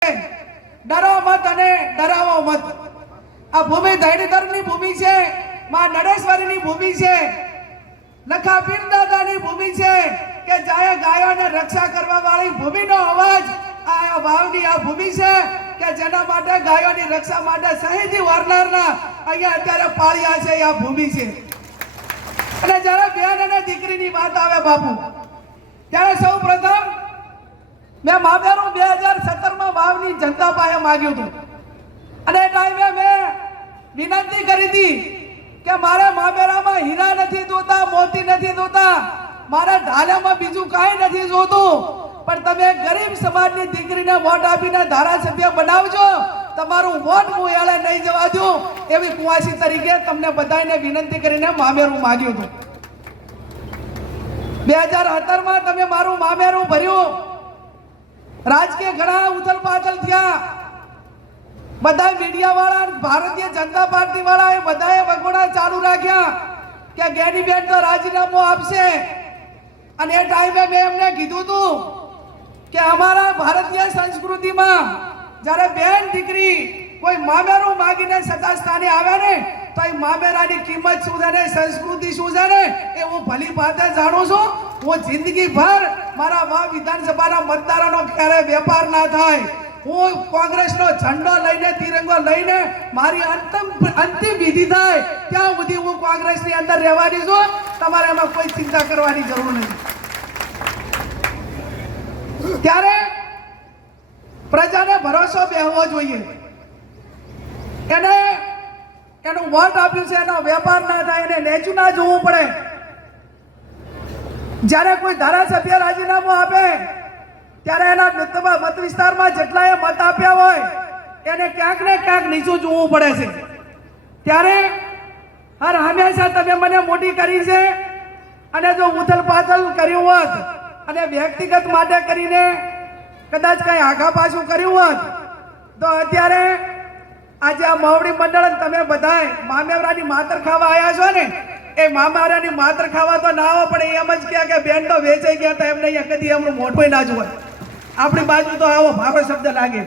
ડરો મત અને ડરાવો મત। આ ભૂમિ ધૈર્યધરની ભૂમિ છે, માં નડેશ્વરીની ભૂમિ છે, લખા પીર દાદાની ભૂમિ છે કે જાય ગાયોને રક્ષા કરવા વાળી ભૂમિનો અવાજ આ વાવની આ ભૂમિ છે કે જેના માટે ગાયોની રક્ષા માટે શહીદી વારનારના અહીંયા અત્યારે પાળિયા છે। આ ભૂમિ છે અને જ્યારે બેન અને દીકરીની વાત આવે બાપુ, ત્યારે સૌ પ્રથમ મેં મામેરું 2017 વાવની જનતા પાસે માગ્યું હતું અને ટાઈમે મેં વિનંતી કરી હતી કે મારે મામેરામાં હીરા નથી જોતા, મોતી નથી જોતા, મારે ઢાલામાં બીજું કાંઈ નથી જોતું, પણ તમે ગરીબ સમાજની દીકરીને વોટ આપીને ધારાસભ્ય બનાવજો, તમારું વોટ હું એળે નહીં જવા દઉં એવી કુંવાસી તરીકે તમને બધાને વિનંતી કરીને મામેરું માગ્યું હતું। 2017 તમે મારું મામેરું ભર્યું, રાજકીય ઘણા ઉથલ પાથલ થયા, બધા મીડિયા વાળા, ભારતીય જનતા પાર્ટી વાળા એ બધાએ વગોડા ચાલુ રાખ્યા કે ગેનીબેન તો રાજીનામું આપશે અને એ ટાઈમે મેં એમને કીધું હતું કે અમારા ભારતીય સંસ્કૃતિમાં જ્યારે બેન દીકરી કોઈ મામેરું માગીને સત્તા સ્થાને આવે ને તો એ મામેરાની કિંમત શું છે ને, સંસ્કૃતિ શું છે ને એ હું ભલી ભાતે જાણું છું। હું જિંદગીભર મારા વાવ વિધાનસભાના મતદારોનો ક્યારે વેપાર ના થાય, હું કોંગ્રેસનો ઝંડો લઈને તિરંગો લઈને મારી અંતિમ વિધિ થાય ત્યાં સુધી હું કોંગ્રેસની અંદર રહેવાની છું। તમારે એમાં કોઈ ચિંતા કરવાની જરૂર નથી। ત્યારે પ્રજાને ભરોસો બેહવો જોઈએ, એને એનું વોટ આપ્યું છે એનો વેપાર ના થાય, એને નેચું ના જોવું પડે। જ્યારે કોઈ ધારાસભ્ય રાજીનામું આપે ત્યારે એના મત વિસ્તારમાં જેટલાએ મત આપ્યા હોય એને ક્યાંક ને ક્યાંક નીચું જોવું પડે છે। ત્યારે હર હંમેશા તમે મને મોટી કરી છે અને જો ઉથલ પાથલ કર્યું હોત અને વ્યક્તિગત માટે કરીને કદાચ કંઈ આઘા પાછું કર્યું હોત તો અત્યારે આજે આ માવડી મંડળ તમે બધાએ મામેરાની માતર ખાવા આવ્યા છો ને, એ મામેરાની માતર ખાવા તો ના આવો, પણ એમ જ કહે કે બેન તો વેચાઈ ગયા હતા, એમને અહીંયા કદી એમનું મોઢું ના જોવાય। આપણી બાજુ તો આવો ભારો શબ્દ લાગે।